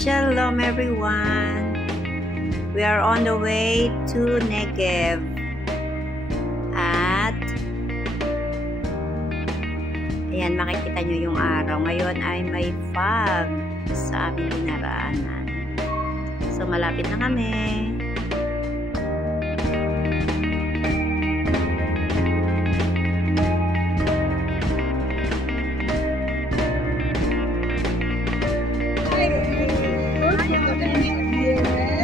Shalom everyone! We are on the way to Negev at ayan, makikita nyo yung araw. Ngayon ay may fog sa aming dinaraanan. So malapit na kami.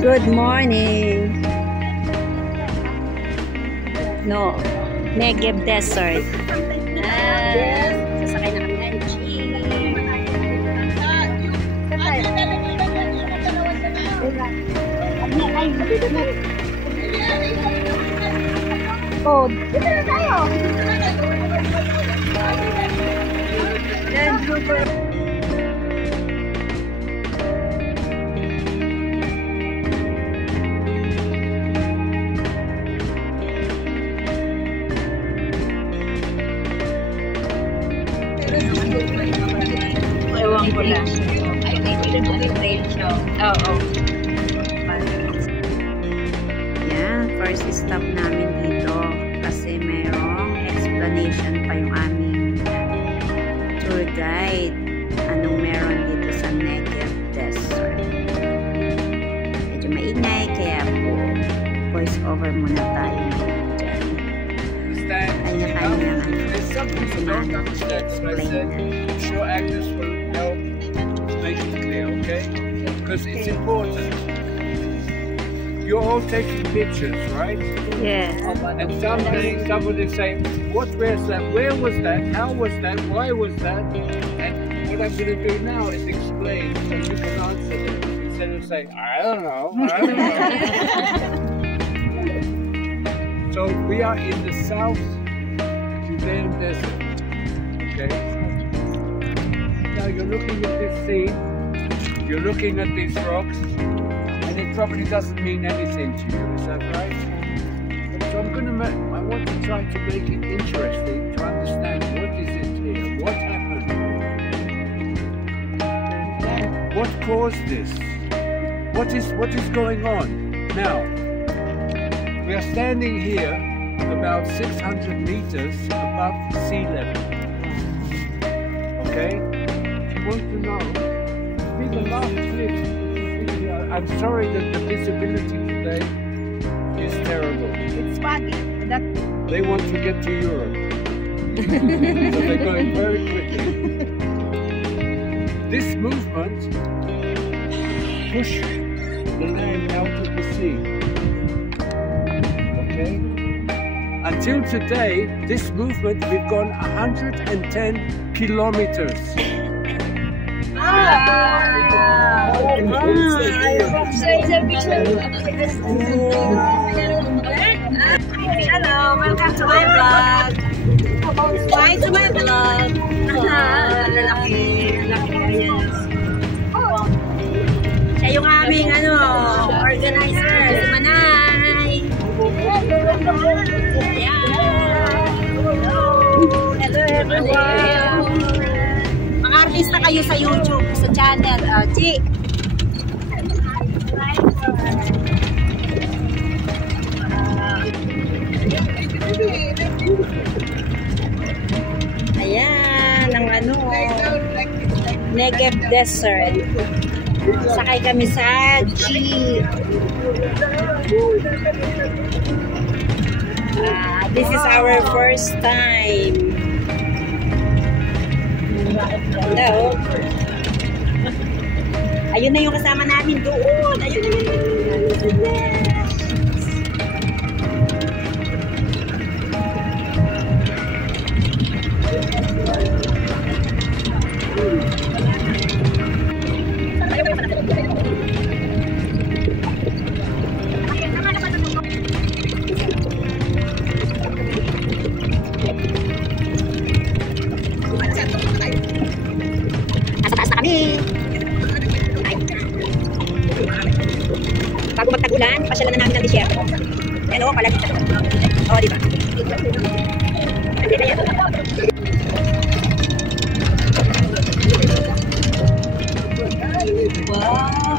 Good morning. No, Negev Desert. Sasakay na kami ng jeep. Oh, dito na tayo. Ewan ko lang. Ay, may trail show. Oo. Yan, first stop namin dito kasi mayroong explanation pa yung aming tour guide. Anong meron dito sa Negev Desert. Medyo maingay, kaya po voice over muna tayo dyan. Kanya-kanya kasi explain na. Sure actors will help make it clear, okay? Because it's important. You're all taking pictures, right? Yeah. And somebody say, where's that? Where was that? How was that? Why was that? And what I'm going to do now is explain so you can answer them instead of saying, I don't know. So we are in the South Judean Desert. Okay? Now you're looking at this scene, you're looking at these rocks, and it probably doesn't mean anything to you, is that right? So I want to try to make it interesting to understand what is it here, what happened, what caused this, what is going on. Now, we are standing here about 600 meters above sea level. Okay? If you want to know, see the last clips. I'm sorry that the visibility today is terrible. It's foggy. They want to get to Europe. So they're going very quickly. This movement pushed the land out of the sea. Okay? Until today, this movement, we've gone 110 kilometers. Hello, welcome to my vlog. Subscribe to my vlog. Lalaki. Yes. Siya yung aming organizer, si Manay. Hello everyone. Mga artista kayo sa YouTube, sa channel. G. Ayan, ang Negev Desert. Sakay kami sa jeep. This is our first time. Hello. Ayun na yung kasama namin doon. Ayun na. Bago magtagulan, pasyalan na namin ang disyerto. Ayan o, palagi sa doon. O, diba? Wow!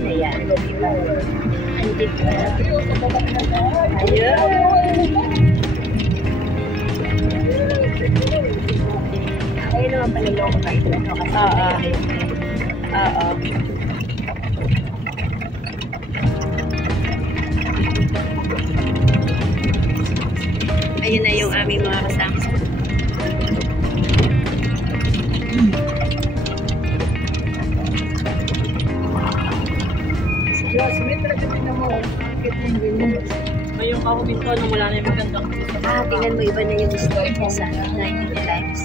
na yan. Andito na. Ayun. Ayun naman pala yung kumain ito. Oo. Ayun na yung aming mga kasama. Ngayong kahuminto nung wala na yung magandang Tingnan mo iba na yung store niya sa 90 lives.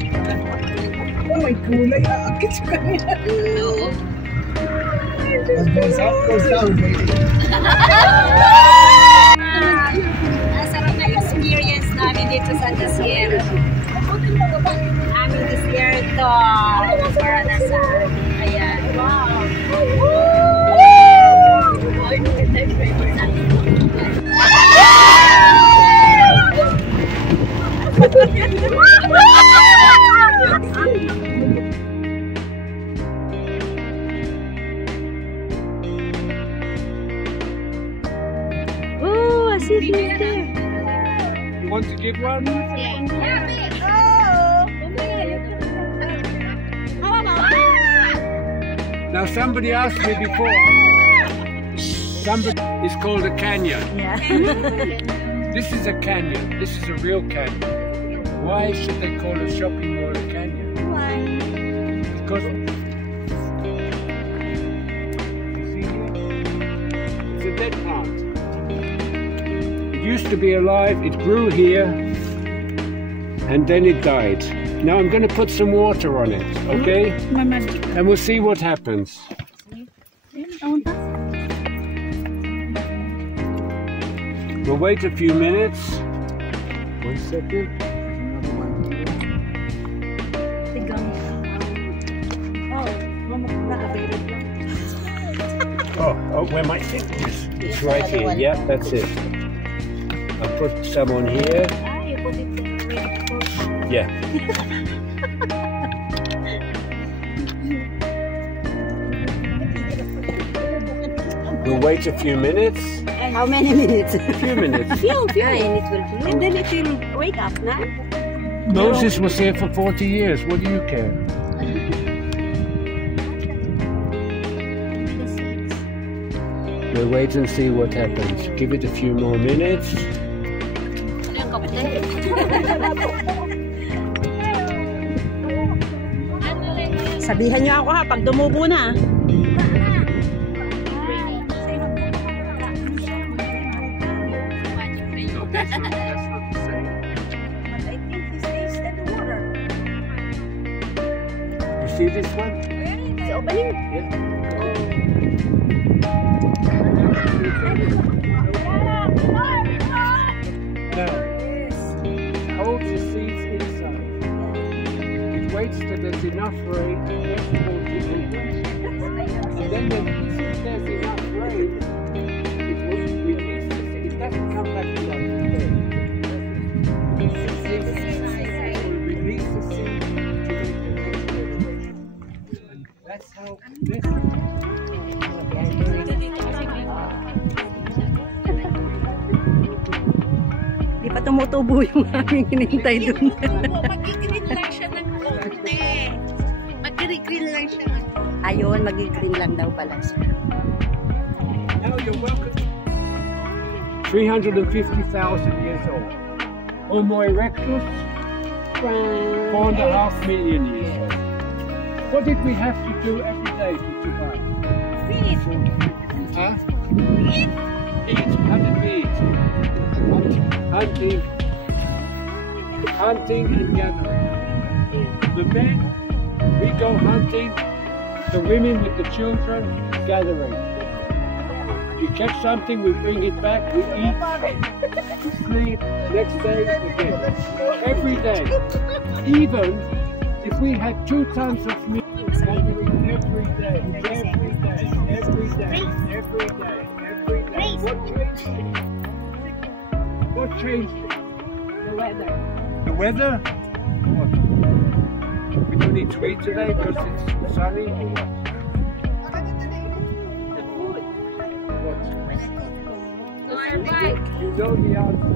oh my kulay, aakit sa kanila. Oo. Goes up, goes down, baby. Ang sarap na experience namin dito sa desierto. Aming desierto. Para nasa, ayan. Wow. Oh, I see it there. You want to give one? Now somebody asked me before. Somebody is called a canyon. Yeah. This is a canyon. This is a real canyon. Why should they call a shopping mall a canyon? Why? Because you see here? It's a dead plant. It used to be alive. It grew here, and then it died. Now I'm going to put some water on it, okay? And we'll see what happens. We'll wait a few minutes. 1 second. Oh, where my finger is? It's right here. Yeah, that's it. I'll put some on here. You put it there. Yeah. We'll wait a few minutes. How many minutes? A few minutes. And it will bloom. And then it will wake up, na? Moses was here for 40 years. What do you care? We'll wait and see what happens. Give it a few more minutes. Sabihan niyo ako ha, pag dumubo na. That's not the same. But I think this tasted the water. You see this one? It's opening. Now, it holds the seeds inside. It waits till there's enough rain to get towards the entrance. And then since there's enough rain, it will release the seed. It doesn't come back to life. It will release the seed to the next generation. And that's how this Di pa tumutubo yung aming hinintay dun. Mag-green lang siya ng konti. Mag-green lang siya. Ayun, mag-green lang daw pala siya. Now you're welcome. 350,000 years old. Homo erectus, 4.5 million years old. What did we have to do every day to survive? Feed. Huh? Eat. How did we eat? Hunting and gathering. The men, we go hunting. The women with the children, gathering. You catch something, we bring it back, we eat, sleep, next day again. Every day. Even if we had 2 tons of meat, every day, every day, every day, every day, every day. What changed? The weather. The weather? What? We don't need to eat today because it's sunny or what? The food. You know the answer.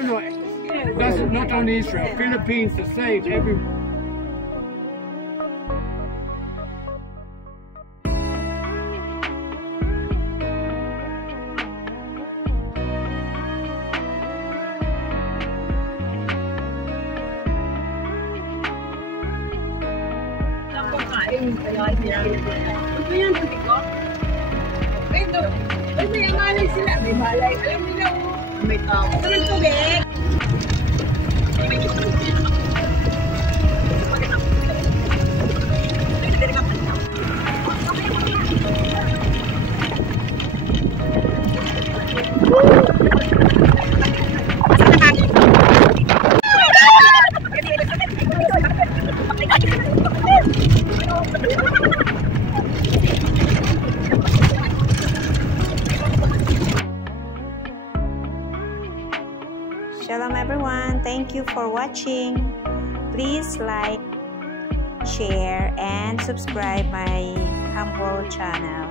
No, that's not only Israel. Philippines the same. Everywhere. Ito yan, sabi ko. Ito, may malay sila. May malay. Alam nila, may tao. Ito ng tubig. Shalom everyone, thank you for watching. Please like, share, and subscribe my humble channel.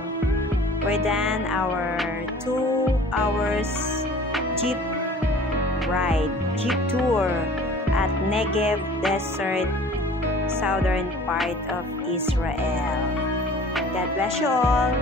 We're done our 2 hours jeep tour at Negev Desert, southern part of Israel. God bless you all.